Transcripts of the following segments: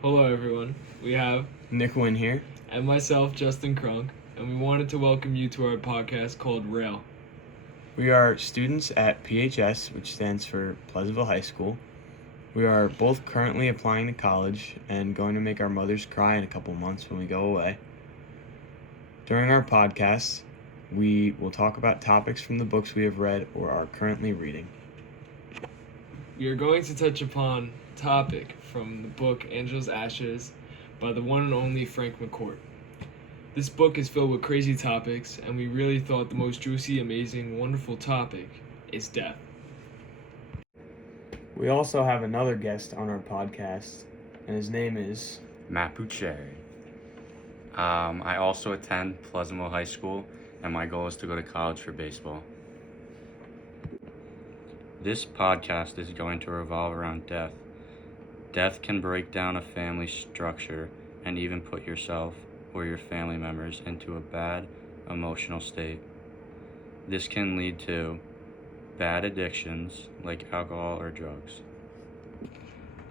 Hello, everyone. We have Nick Wynn here. and myself, Justin Crunk, and we wanted to welcome you to our podcast called Rail. We are students at PHS, which stands for Pleasantville High School. We are both currently applying to college and going to make our mothers cry in a couple months when we go away. During our podcast, we will talk about topics from the books we have read or are currently reading. We are going to touch upon a topic from the book Angela's Ashes by the one and only Frank McCourt. This book is filled with crazy topics, and we really thought the most juicy, amazing, wonderful topic is death. We also have another guest on our podcast, and his name is Matt Puccieri. I also attend Pleasantville High School, and my goal is to go to college for baseball. This podcast is going to revolve around death. Death can break down a family structure and even put yourself or your family members into a bad emotional state. This can lead to bad addictions like alcohol or drugs.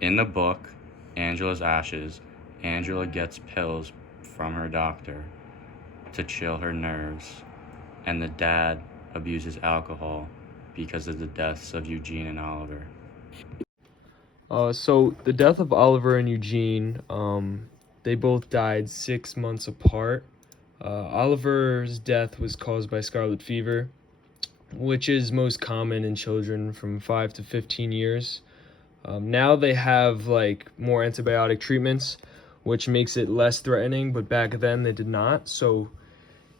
In the book, Angela's Ashes, Angela gets pills from her doctor to chill her nerves, and the dad abuses alcohol because of the deaths of Eugene and Oliver. So the death of Oliver and Eugene, they both died 6 months apart. Oliver's death was caused by scarlet fever, which is most common in children from 5 to 15 years. Now they have more antibiotic treatments, which makes it less threatening, but back then they did not. So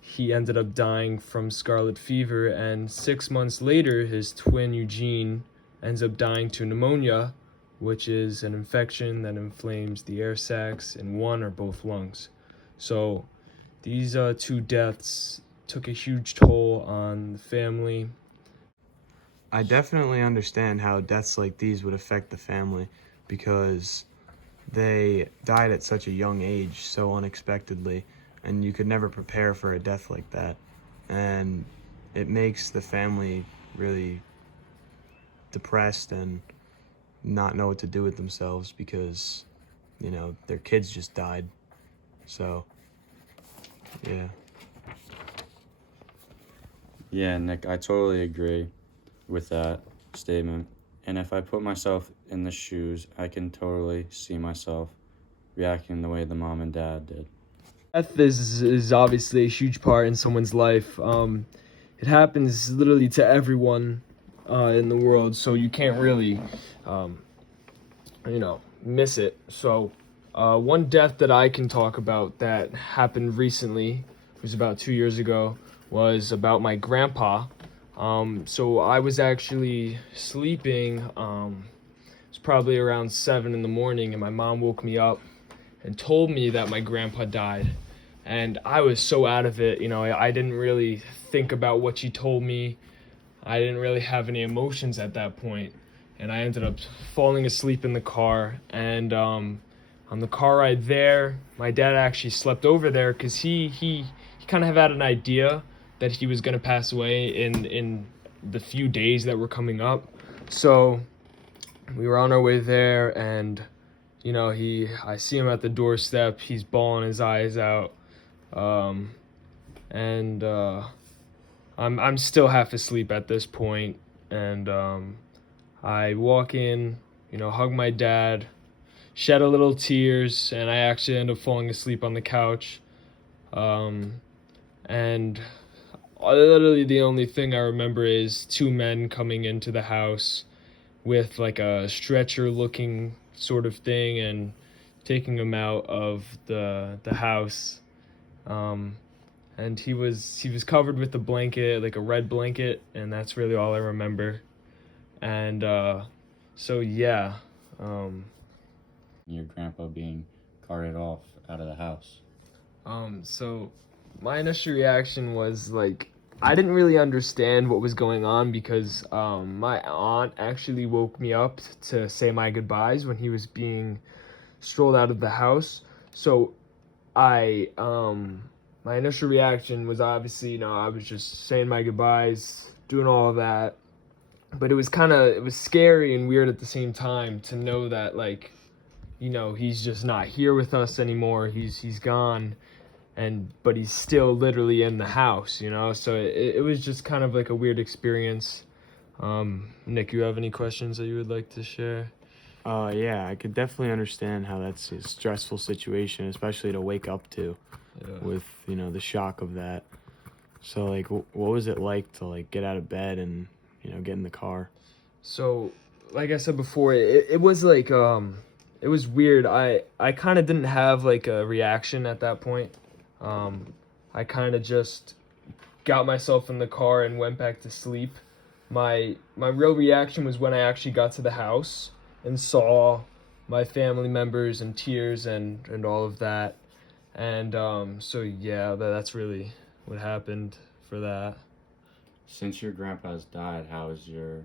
he ended up dying from scarlet fever, and 6 months later, his twin Eugene ends up dying to pneumonia, which is an infection that inflames the air sacs in one or both lungs. So these two deaths took a huge toll on the family. I definitely understand how deaths like these would affect the family because they died at such a young age, so unexpectedly, and you could never prepare for a death like that. And it makes the family really depressed and not know what to do with themselves because, their kids just died. So, yeah. Yeah, Nick, I totally agree with that statement. And if I put myself in the shoes, I can totally see myself reacting the way the mom and dad did. Death is obviously a huge part in someone's life. It happens literally to everyone in the world, so you can't really, miss it. So, one death that I can talk about that happened recently, it was about 2 years ago, was about my grandpa. So I was actually sleeping. It was probably around 7 in the morning, and my mom woke me up and told me that my grandpa died. And I was so out of it, I didn't really think about what she told me. I didn't really have any emotions at that point. And I ended up falling asleep in the car. And on the car ride there, my dad actually slept over there because he kind of had an idea that he was going to pass away in the few days that were coming up. So we were on our way there, and I see him at the doorstep. He's bawling his eyes out, and I'm still half asleep at this point. And I walk in, hug my dad, shed a little tears, and I actually end up falling asleep on the couch. And literally the only thing I remember is two men coming into the house with a stretcher looking sort of thing and taking him out of the house. And he was covered with a blanket, like a red blanket, and that's really all I remember. And so yeah. Your grandpa being carted off out of the house. So my initial reaction was I didn't really understand what was going on because my aunt actually woke me up to say my goodbyes when he was being strolled out of the house. So I my initial reaction was obviously, I was just saying my goodbyes, doing all of that. But it was scary and weird at the same time to know that he's just not here with us anymore. He's gone, but he's still literally in the house. So it was just kind of like a weird experience. Nick, you have any questions that you would like to share? Yeah, I could definitely understand how that's a stressful situation, especially to wake up to Yeah. with, the shock of that. So, like, what was it like to, like, get out of bed and, get in the car? So, like I said before, it was like it was weird. I kind of didn't have like a reaction at that point. I kind of just got myself in the car and went back to sleep. My real reaction was when I actually got to the house and saw my family members in tears and all of that. And so yeah, that's really what happened for that. Since your grandpa has died, how is your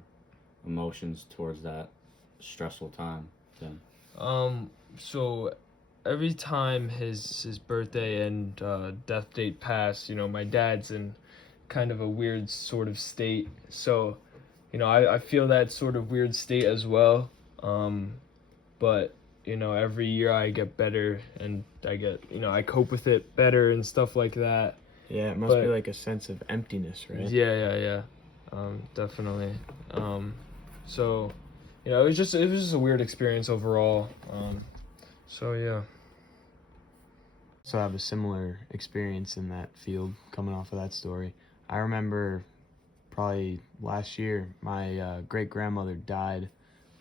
emotions towards that stressful time then? So every time his birthday and death date pass, my dad's in kind of a weird sort of state. So, I feel that sort of weird state as well. But every year I get better and I cope with it better and stuff like that. Yeah, it must But be like a sense of emptiness, right? yeah. Definitely. So, it was just a weird experience overall. So yeah. So I have a similar experience in that field coming off of that story. I remember probably last year, my great grandmother died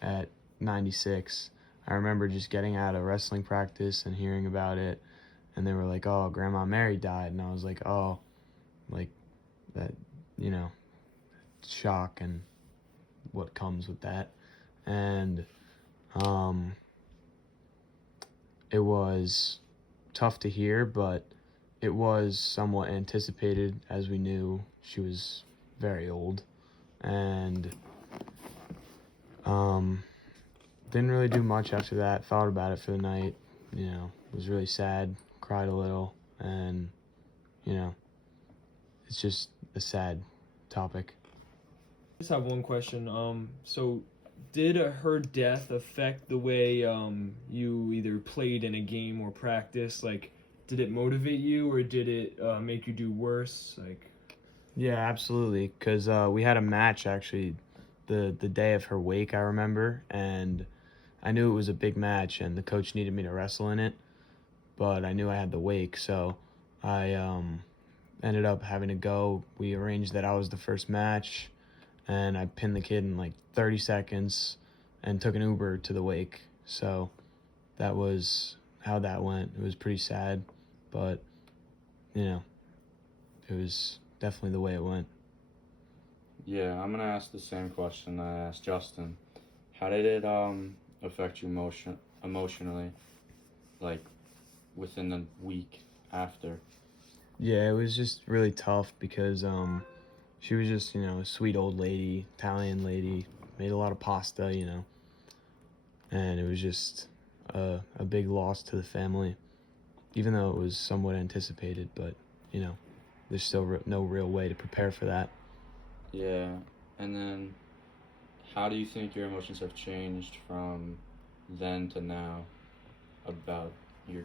at 96. I remember just getting out of wrestling practice and hearing about it, and they were like, "Oh, Grandma Mary died," and I was like, "Oh, like that, you know, shock and what comes with that," and um, it was tough to hear, but it was somewhat anticipated as we knew she was very old, and didn't really do much after that. Thought about it for the night, was really sad, cried a little, and it's just a sad topic. I just have one question. So did her death affect the way you either played in a game or practice? Like, did it motivate you or did it make you do worse? Like, Yeah, absolutely. Because we had a match actually the day of her wake, I remember, and I knew it was a big match, and the coach needed me to wrestle in it, but I knew I had the wake, so I ended up having to go. We arranged that I was the first match, and I pinned the kid in like 30 seconds and took an Uber to the wake. So that was how that went. It was pretty sad, but it was definitely the way it went. Yeah, I'm gonna ask the same question I asked Justin. How did it affect you emotionally, like within the week after? Yeah, it was just really tough because she was just, a sweet old lady, Italian lady, made a lot of pasta, and it was just a big loss to the family, even though it was somewhat anticipated, but, there's still no real way to prepare for that. Yeah, and then how do you think your emotions have changed from then to now about your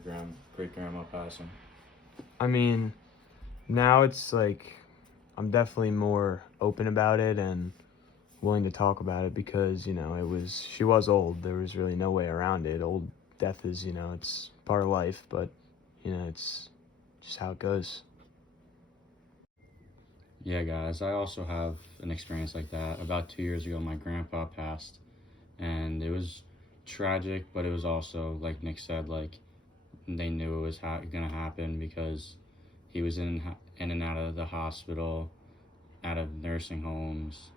great grandma passing? I mean, now it's like I'm definitely more open about it and willing to talk about it because, she was old. There was really no way around it. Old death is, it's part of life, but, it's just how it goes. Yeah, guys, I also have an experience like that. About 2 years ago, my grandpa passed, and it was tragic, but it was also, like Nick said, like they knew it was gonna happen because he was in and out of the hospital, out of nursing homes,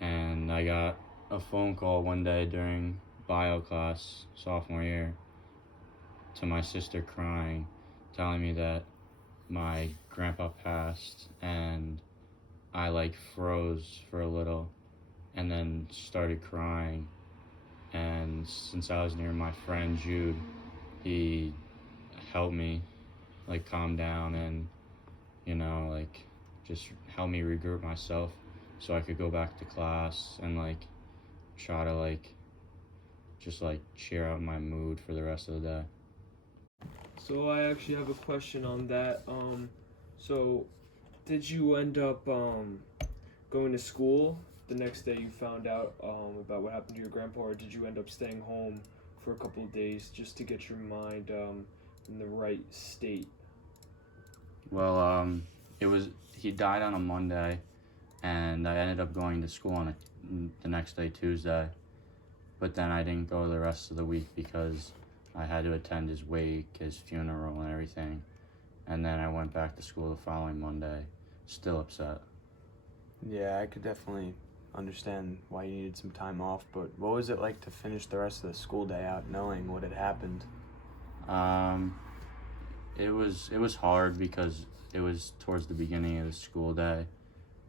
and I got a phone call one day during bio class sophomore year to my sister crying, telling me that my grandpa passed, and I like froze for a little and then started crying. And since I was near my friend Jude, he helped me like calm down and like just help me regroup myself so I could go back to class and like try to like just like cheer out my mood for the rest of the day. So I actually have a question on that. So did you end up going to school the next day you found out about what happened to your grandpa, or did you end up staying home for a couple of days just to get your mind in the right state? Well, he died on a Monday, and I ended up going to school on the next day, Tuesday. But then I didn't go the rest of the week because I had to attend his wake, his funeral, and everything. And then I went back to school the following Monday, still upset. Yeah, I could definitely understand why you needed some time off, but what was it like to finish the rest of the school day out knowing what had happened? It was hard because it was towards the beginning of the school day,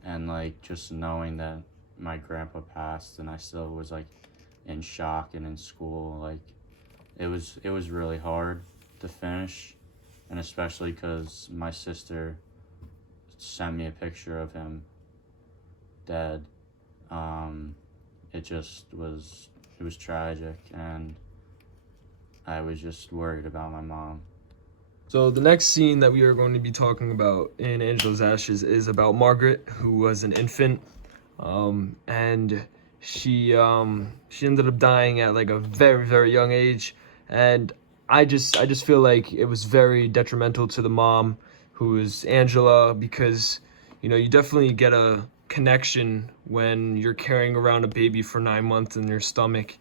and like just knowing that my grandpa passed and I still was like in shock and in school, like it was really hard to finish, and especially because my sister sent me a picture of him dead. It was tragic, and I was just worried about my mom. So the next scene that we are going to be talking about in Angela's Ashes is about Margaret, who was an infant, and she ended up dying at like a very, very young age, and I just feel like it was very detrimental to the mom, who is Angela, because you definitely get a connection when you're carrying around a baby for 9 months in your stomach,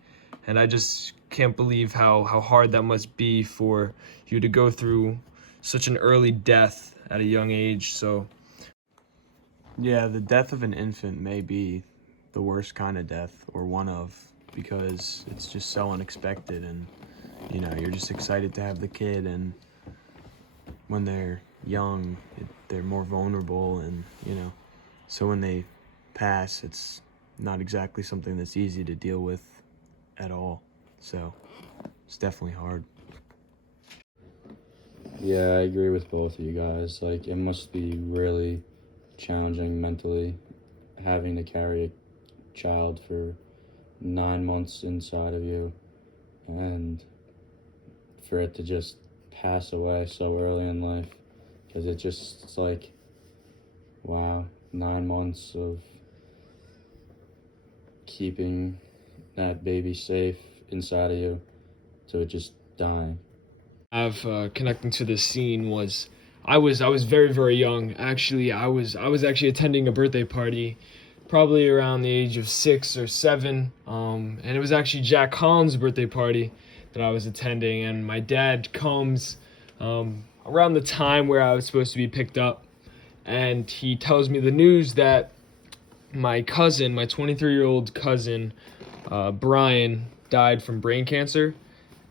and I just can't believe how hard that must be for you to go through such an early death at a young age. So Yeah, the death of an infant may be the worst kind of death, or one of, because it's just so unexpected, and you're just excited to have the kid, and when they're young, they're more vulnerable, and so when they pass, it's not exactly something that's easy to deal with at all. So it's definitely hard. Yeah, I agree with both of you guys. Like, it must be really challenging mentally having to carry a child for 9 months inside of you, and for it to just pass away so early in life, because it's like, wow, 9 months of keeping that baby safe inside of you to it just dying. Connecting to this scene was I was very, very young. Actually, I was actually attending a birthday party, probably around the age of 6 or 7, and it was actually Jack Collins' birthday party that I was attending, and my dad comes around the time where I was supposed to be picked up, and he tells me the news that my cousin, my 23-year-old cousin, Brian, died from brain cancer,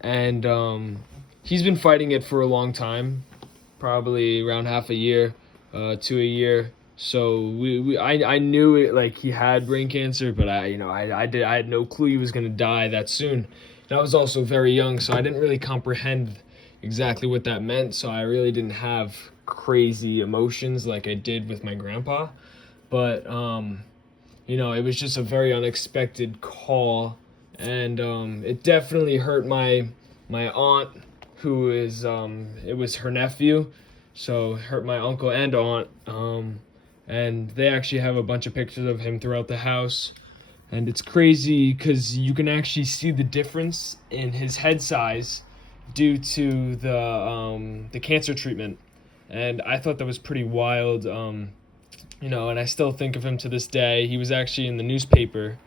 and he's been fighting it for a long time, probably around half a year to a year. So I knew it, like, he had brain cancer, but I had no clue he was gonna die that soon. And I was also very young, so I didn't really comprehend exactly what that meant. So I really didn't have crazy emotions like I did with my grandpa. But it was just a very unexpected call, and it definitely hurt my aunt, who is it was her nephew, so it hurt my uncle and aunt, and they actually have a bunch of pictures of him throughout the house, and it's crazy because you can actually see the difference in his head size due to the cancer treatment, and I thought that was pretty wild. And I still think of him to this day. He was actually in the newspaper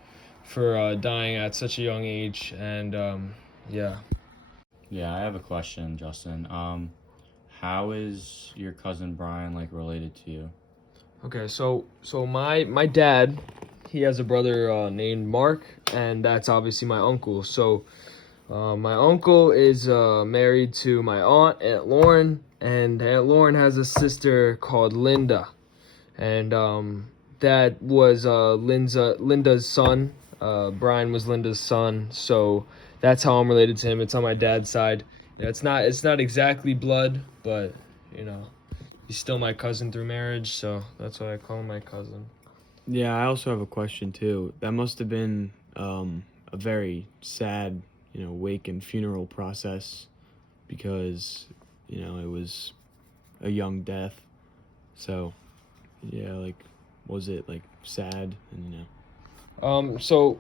for dying at such a young age, and yeah. Yeah, I have a question, Justin. How is your cousin Brian like related to you? Okay, so my dad, he has a brother named Mark, and that's obviously my uncle. So my uncle is married to my Aunt Lauren, and Aunt Lauren has a sister called Linda, and that was Linda's son. Brian was Linda's son, so that's how I'm related to him. It's on my dad's side. It's not exactly blood, but he's still my cousin through marriage, so that's why I call him my cousin. Yeah, I also have a question too. That must have been a very sad wake and funeral process because, it was a young death. So, yeah, like, was it like sad? And So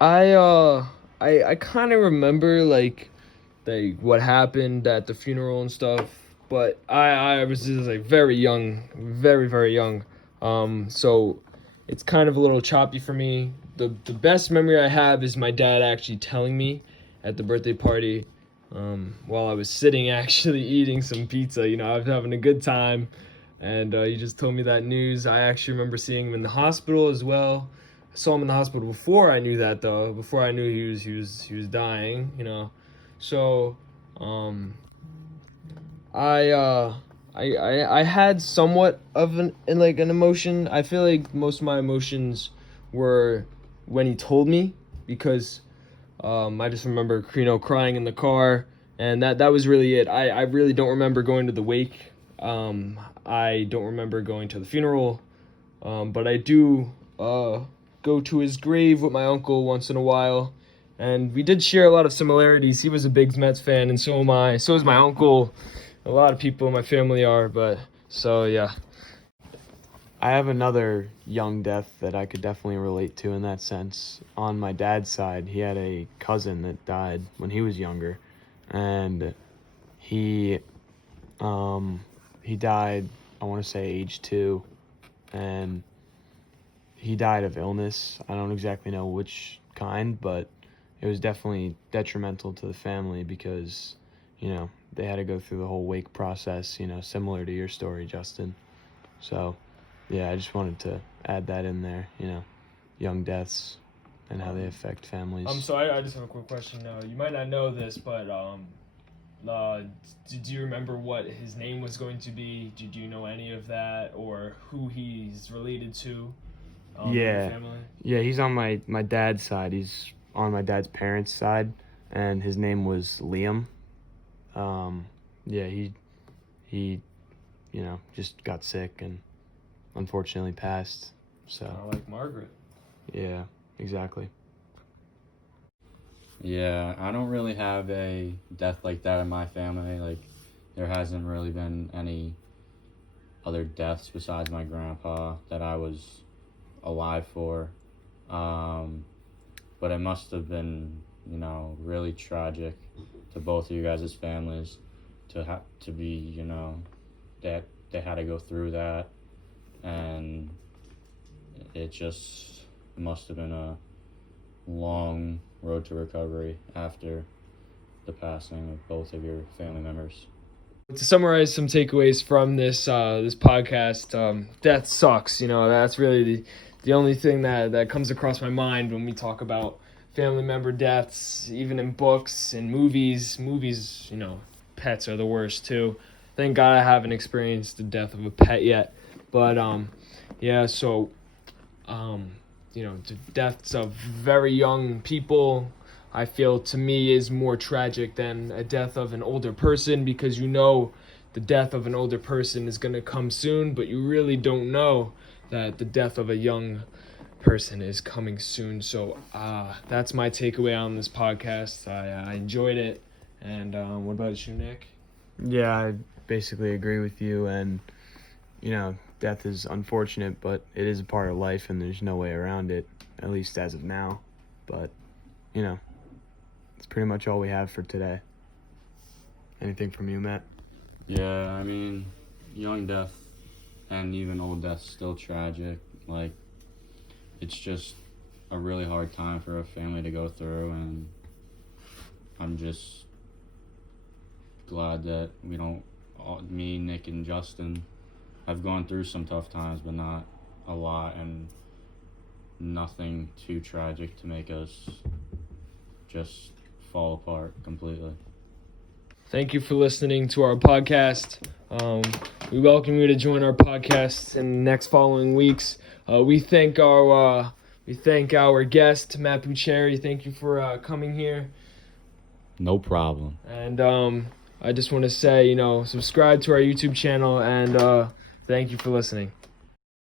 I kind of remember like what happened at the funeral and stuff, but I was just like very young, very very young. So it's kind of a little choppy for me. The best memory I have is my dad actually telling me at the birthday party, while I was sitting actually eating some pizza. I was having a good time, and he just told me that news. I actually remember seeing him in the hospital as well. I saw him in the hospital before I knew that, though. Before I knew he was dying. So, I I had somewhat of an emotion. I feel like most of my emotions were when he told me, because I just remember crying in the car, and that was really it. I really don't remember going to the wake. I don't remember going to the funeral, but I do go to his grave with my uncle once in a while, and we did share a lot of similarities. He was a big Mets fan, and so am I. So is my uncle. A lot of people in my family are, but so yeah. I have another young death that I could definitely relate to in that sense. On my dad's side, he had a cousin that died when he was younger, and he died, I want to say age 2, and he died of illness. I don't exactly know which kind, but it was definitely detrimental to the family because, they had to go through the whole wake process, similar to your story, Justin. So, yeah, I just wanted to add that in there, young deaths and how they affect families. So I just have a quick question. You might not know this, but did you remember what his name was going to be? Did you know any of that, or who he's related to? In Yeah. the family? Yeah, he's on my dad's side. He's on my dad's parents' side, and his name was Liam. Yeah, he just got sick and unfortunately passed. So, Kind of like Margaret. yeah, exactly. Yeah, I don't really have a death like that in my family. Like, there hasn't really been any other deaths besides my grandpa that I was alive for. But it must have been, really tragic to both of you guys' families to be, that they had to go through that, and it just must have been a long road to recovery after the passing of both of your family members. To summarize some takeaways from this podcast, death sucks. That's really the only thing that comes across my mind when we talk about family member deaths, even in books and movies. Movies, pets are the worst too. Thank God I haven't experienced the death of a pet yet. But yeah, so the deaths of very young people, I feel, to me, is more tragic than a death of an older person, because the death of an older person is going to come soon, but you really don't know that the death of a young person is coming soon. So that's my takeaway on this podcast. I enjoyed it. And what about you, Nick? Yeah, I basically agree with you, and death is unfortunate, but it is a part of life and there's no way around it, at least as of now. But it's pretty much all we have for today. Anything from you, Matt? Yeah, I mean, young death and even old death's still tragic. Like, it's just a really hard time for a family to go through, and I'm just glad that me, Nick, and Justin have gone through some tough times, but not a lot, and nothing too tragic to make us just fall apart completely. Thank you for listening to our podcast. We welcome you to join our podcast in the next following weeks. We thank our guest, Matt Bucheri. Thank you for coming here. No problem. And I just want to say, subscribe to our YouTube channel, and thank you for listening.